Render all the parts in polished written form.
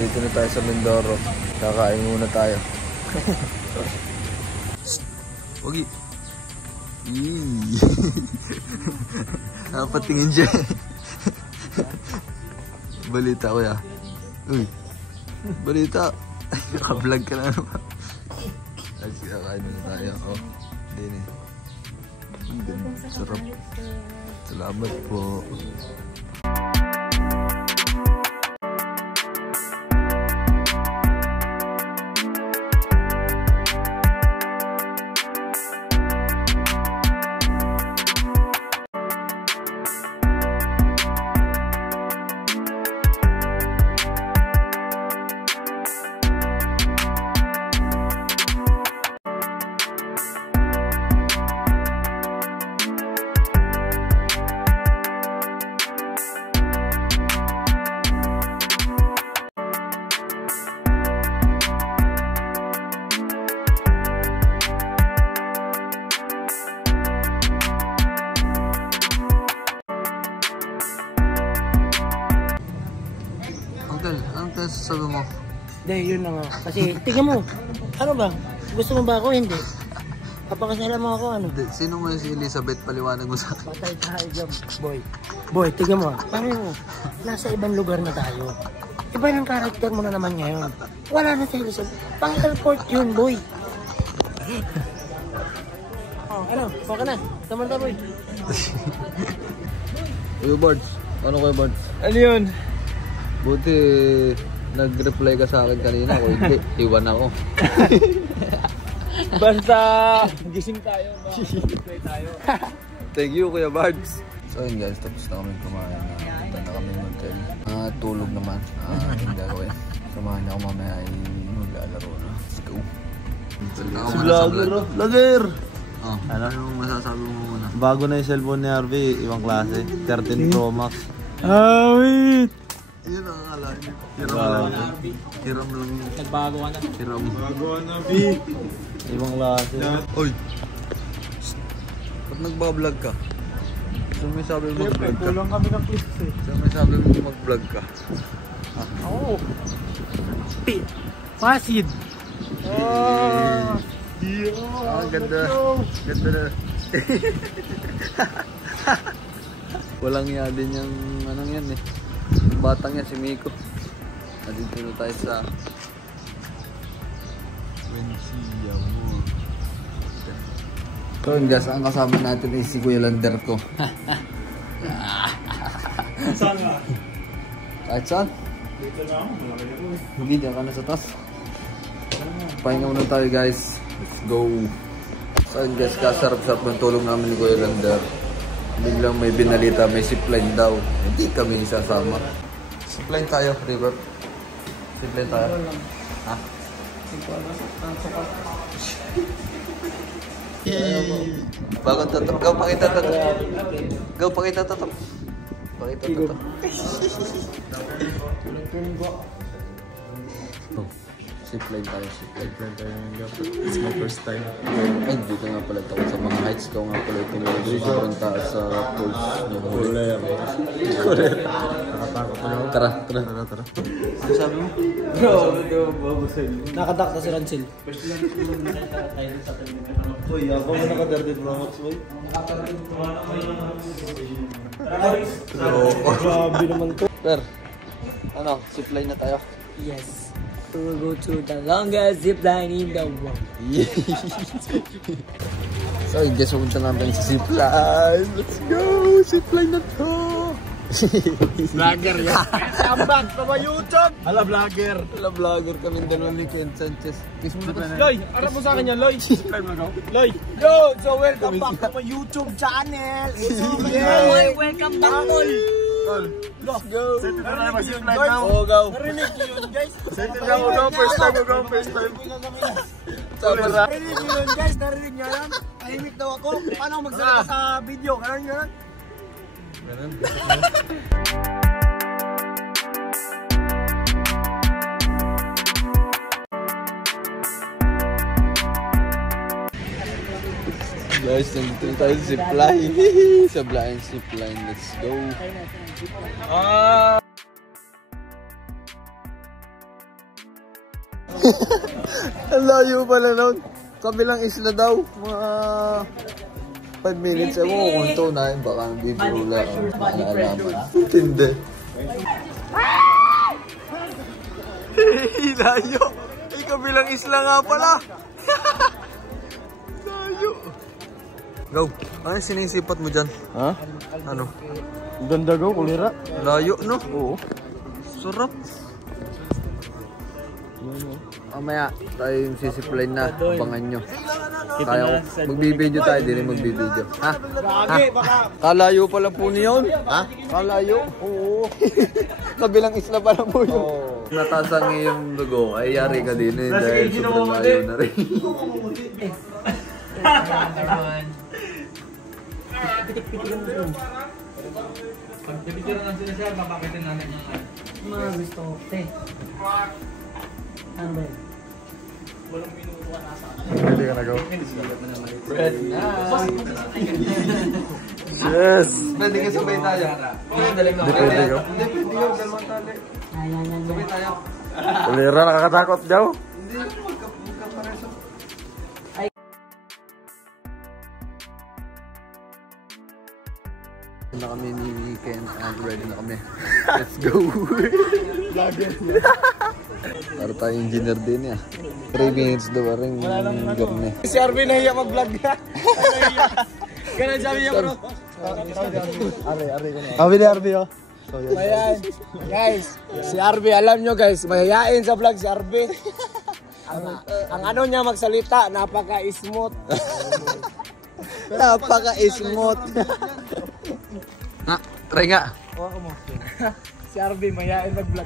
Dito na tayo sa Mindoro. Kakain muna tayo. Wagi. Napatingin siya. Balita ko ya. Uy. Balita. Naka-vlog ka na naman. Ay, kakain muna tayo. Oh, din eh. Sarap. Salamat po. Anong sabi mo? Hindi, yun na nga. Kasi, tingnan mo. Ano ba? Gusto mo ba ako? Hindi. Kapakasala mo ako, ano? Sino mo si Elizabeth? Paliwanag mo sa akin. Patay tayo dyan, boy. Boy, tingnan mo. Paano mo? Nasa ibang lugar na tayo. Iba ng karakter mo na naman ngayon. Wala na si Elizabeth. Pang-airport yun, boy. Oh, ano? Okay na. Samanta, boy. Uy, Bards. Ano kayo, Bards? Ano yun? Buti nag-reply ka sa akin kanina o hindi, iwan ako. Basta gising tayo, mag-reply tayo. Thank you, Kuya Bards. So yun guys, tapos na kami kumain. Punta na kami ng hotel. Tulog naman. Hindi gagawin. Samahan niya ako mamaya ay maglalaro na. Let's go. Si vlogger, oh. Vlogger! Ano yung masasabi mo muna? Bago na yung cellphone ni Harvey, ibang klase. 13 Pro Max. Wait! Yun ang akalain niya. Hiram lang. Hiram lang yun. Nagbago ka na. Hiram. Bago na, B. Ibang klase. Oy! Ba't nagbablog ka? Saan may sabi mo mag-vlog ka? Kulang kami ng clips eh. Saan may sabi mo mag-vlog ka? Oo. Pasid. Ganda. Ganda na. Walang niya din yung anong yan eh. Batang yan si Miko. Nandito na tayo sa Wensia mo. So yun guys, ang kasama natin ay si Kuya Lander ko. Saan nga? Kahit saan? Dito na ako, malaki na po. Hindi, diyan ka na sa taas. Pahinga muna tayo guys. Let's go. So yun guys, kasarap-sarap ng tulong namin ni Kuya Lander. Biglang may binalita, may zipline daw. Hindi kami isasama. Zipline tayo, River. Zipline tayo. Ha? Bagong tatok. Gaw, pakita tatok. Gaw, pakita tatok. Pakita tatok. Oh, zipline tayo, zipline tayo. It's my first time. Ay, dito nga pala ako sa mga heights ko nga pala itong sobrang taas sa pools. Tara. Ano sabi mo? Nakadakta si Rancel. Uy, ako mo naka-30 Pro Max, boy. Grabe naman to. Per, ano, zipline na tayo. Yes. We will go to the longest zip line in the world. So, I guess pumunta namin sa zipline. Let's go! Zipline na to! Vlogger yan. Sambat pa ba YouTube? Hala, vlogger. Wala vlogger kami dalawa ni Ken Sanchez. Kiss mo na to. Loy, harap mo sa akin yan, Loy. Loy. Yo, so welcome back to my YouTube channel. Welcome back, all. Let's go. Set it na mag-zip line now. Oh, go. Narinig nyo yun, guys. Set it na go. First time. Narinig nyo yun, guys. Narinig nyo yan. Tahimik daw ako. Paano ako magsalita sa video? Ganun yun. Ganun. Guys, nandito tayo sa zipline. Sa blind zipline. Let's go. Ang layo pala nun. Kabilang isla daw. Mga 5 minutes. Ewan ko kung ito na yun. Baka hindi bula. Naalalaman. Tindi. Layo. Ay, kabilang isla nga pala. Layo. Go. Ano yung sinisipat mo dyan? Ha? Ano? Ganda gaw, kulira. Layo, no? Oo. Sarap. Mamaya tayo yung sisiplain na. Abangan nyo. Tayo, magbibideo tayo. Hindi rin magbibideo. Ha? Ha? Kalayo pa lang po niyon? Ha? Kalayo? Oo. Kabilang isla pa lang po yun. Natasang yung dugo, ay yari ka din eh. Dahil sobrang layo na rin. Pag pipicturean lang sila siya, papakitin namin Mga gusto ko. Ano ba yun? walang minuto ka nasa. Pwede ka na go? Yes! Pwede ka sabay tayo. Pwede Hindi pwede go? Hindi pwede yun, dalawang tali. Sabay tayo. Ulira, nakakatakot daw. Hindi, magkapareso. Na kami ni Weekend and ready na kami. Let's go! Para tayo engineer din ya. 3 minutes daw rin yung garne. Si Arvin nahiya mag-vlog na. Ganun sabi niya bro. Sabi ni Arvin oh. Ayan. Guys, si Arvin, alam nyo guys, mahihain sa vlog si Arvin. Ang ano niya magsalita, napaka-smooth. Napaka-smooth. Ha? Try nga. Si Arvin, mahihain mag-vlog.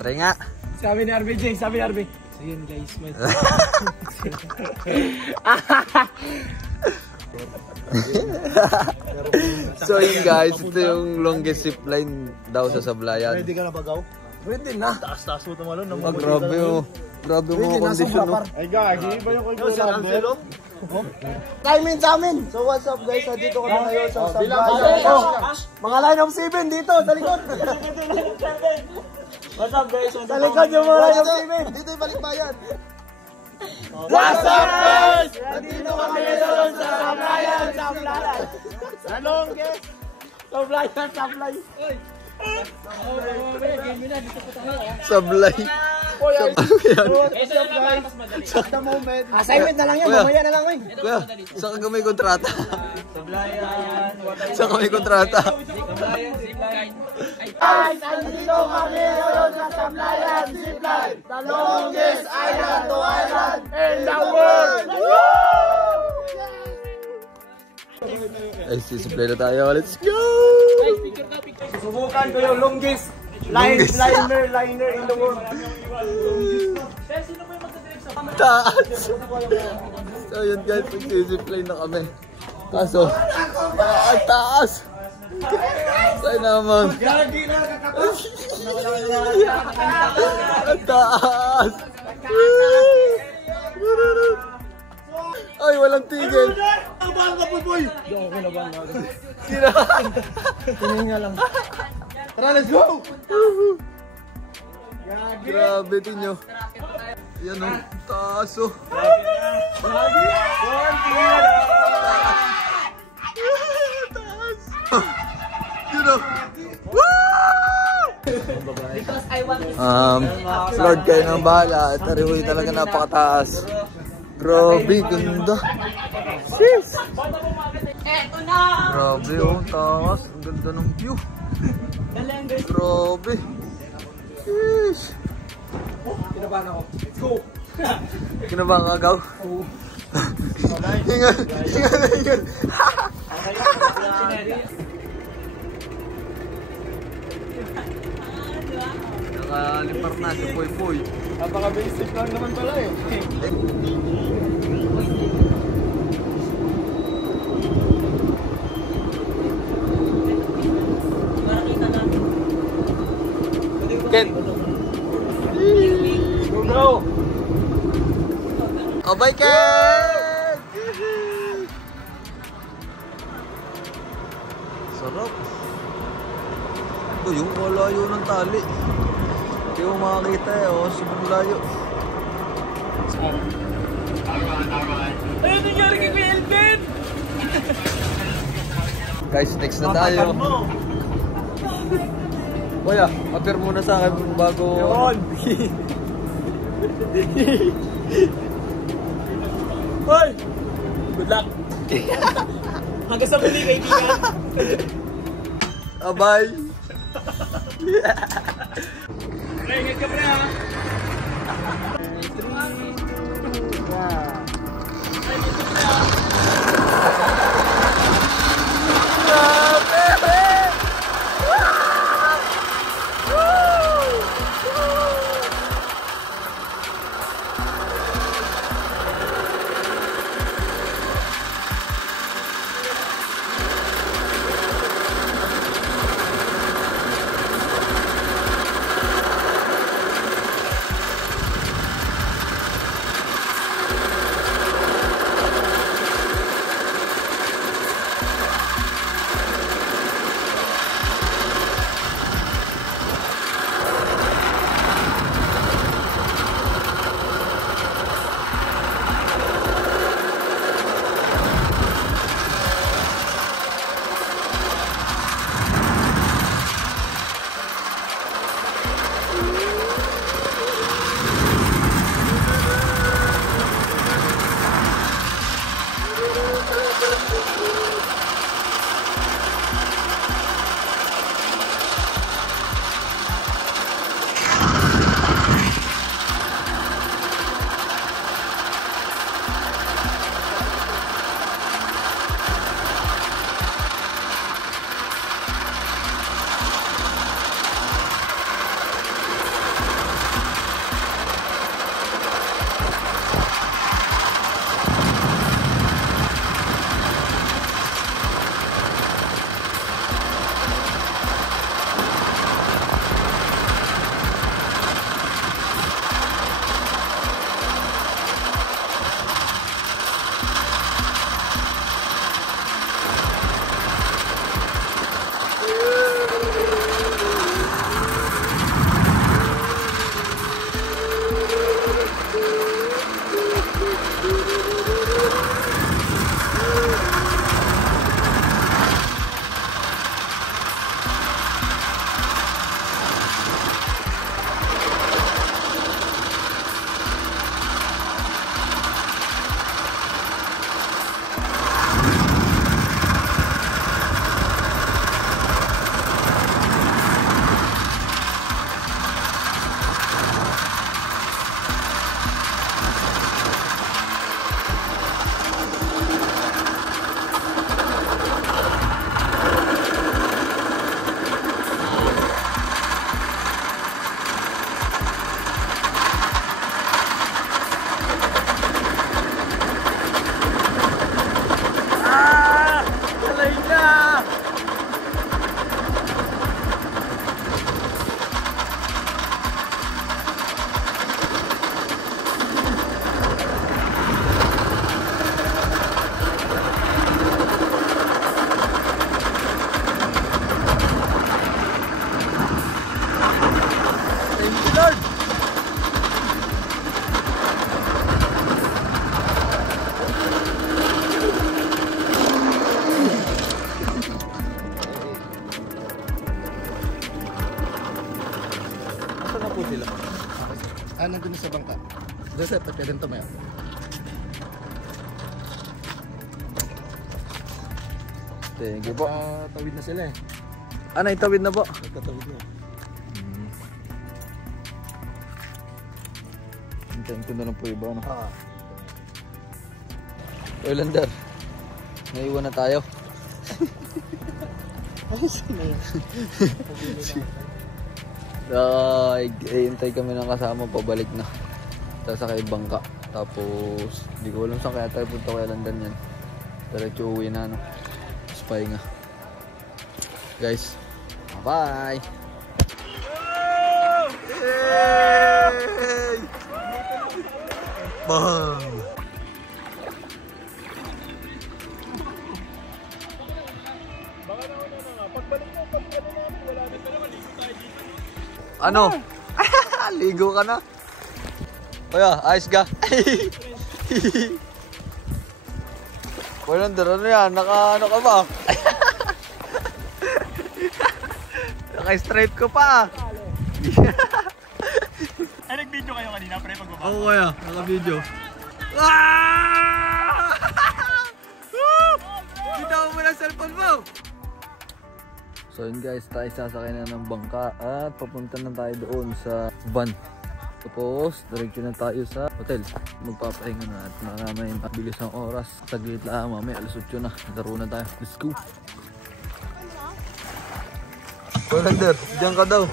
Try nga. Sabi ni Arvin, Jay, sabi ni Arvin. So yun guys, may... So yun guys, ito yung longest zip line daw sa Sablayan. Ready ka na bagaw? Ready na. Taas-taas mo tumalon. Grabe oh. Grabe mga kondisyon oh. Ay gagi, iba yung kay Timing sa amin! So what's up guys, dito kami ngayon sa Sablayan. Mga line of 7 dito, sa likod! What's up guys? Sa likod yung mga line of 7! Dito yung balikbayan! What's up guys? Nandito kami ngayon sa Sablayan! Anong guys? Sablayan! Sablay. At the moment. Assignment na lang yan, mamaya na lang yun. Kuya, saan ka may kontrata? Sablayan. Saan ka may kontrata? Sablayan, zipline. Guys, andito kami ngayon sa Sablayan Zipline, the longest island to island in the world! Ay, sisiplay na tayo. Let's go! Subukan ko yung longest liner in the world. Taas! So yun guys, magsisiplay na kami. Kaso, ang taas! Sa'yo naman. Ang taas! Ay, walang tigil! Abang ka po, boy! Hindi ako kinabang nga. Hininga lang. Tara, let's go! Grabe din nyo. Yan o, taas o. Yun o. Lord, kayo nang bahala. At arihoy talaga napakataas. Grabe, ganda. Sis! Grabe oh, taas. Ang ganda ng view. Grabe. Sis! Kinabahan ako. Let's go! Kinabahan ka, Gaw? Hingal! Hingal! Nakalipar na si Poy Poy. Napaka-basic lang naman pala eh. Ken! Go! Oh, bye, Ken! Sarap. Ito yung malayo ng tali. Hindi mo makakita eh. Oh, sobrang layo. Ayun, nangyari kay Kuya Elvin! Guys, next na tayo. Kuya, appear muna sa akin bago... Yun! Hoy! Good luck! Hanggang sa muli, kaibigan! Bye! Pre, ingat ka pre ha! Nandun sa bangka. Dasa, pagkagan to maya. Thank you po. Tawid na sila eh. Ano, itawid na po? Nagkatawid na. Hintayin ko na lang po iba, ano? Orlander, naiwan na tayo. Hintay kami ng kasama pabalik na. Tapos sa kay bangka. Tapos hindi ko alam saan kaya tayo punta kay London yan. Diretso uwi na, no? Spy nga. Guys, bye! Yay! Bang! Ano? Ligo ka na. Kuya, ayos ka. Kuya Lander, ano yan? Ano ka ba? Naka-stripe ka pa. Ay, nag-video kayo kanina, pre, pagbaba. Oo, kuya. Naka-video. Kita mo na cellphone mo. So yun guys, tayo sasakay na ng bangka at papunta na tayo doon sa van. Tapos, diretso na tayo sa hotel. Magpapahinga na at maraming bilis ng oras. Taglit lang, mamaya alas 8 na. Laro na tayo. Let's go! Lander, diyan ka daw.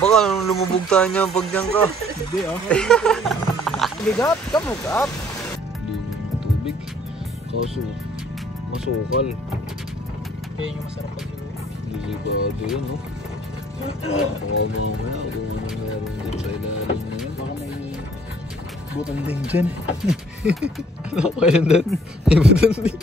Baka lumubog tayo niya pag diyan ka. Hindi, oh. Bigat, kamugap. Linis ng tubig. Kaso, masukal. Kaya yung masarap pag siguro. Delikado yan, no? Baka mamaya kung anong meron din sa ilalim na yan. Baka may butang ding dyan. Ano pa yun din? May butang ding.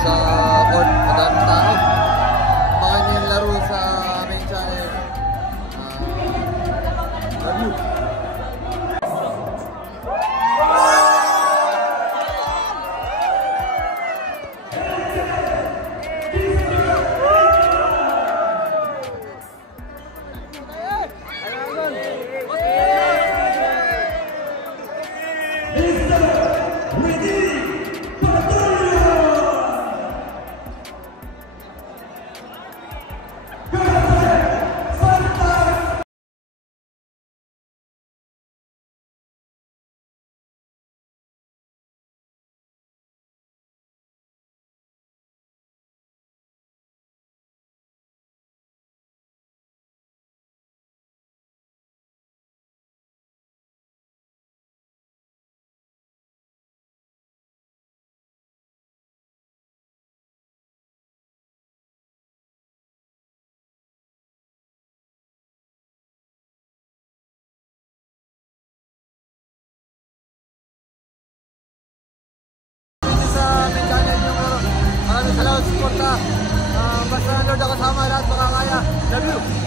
Sa court, madaming tao. Baka nyo yung laro sa aming channel. Love you. Maraming salamat sa suporta. Basta nanood ako, sama lahat makakaya. Love you!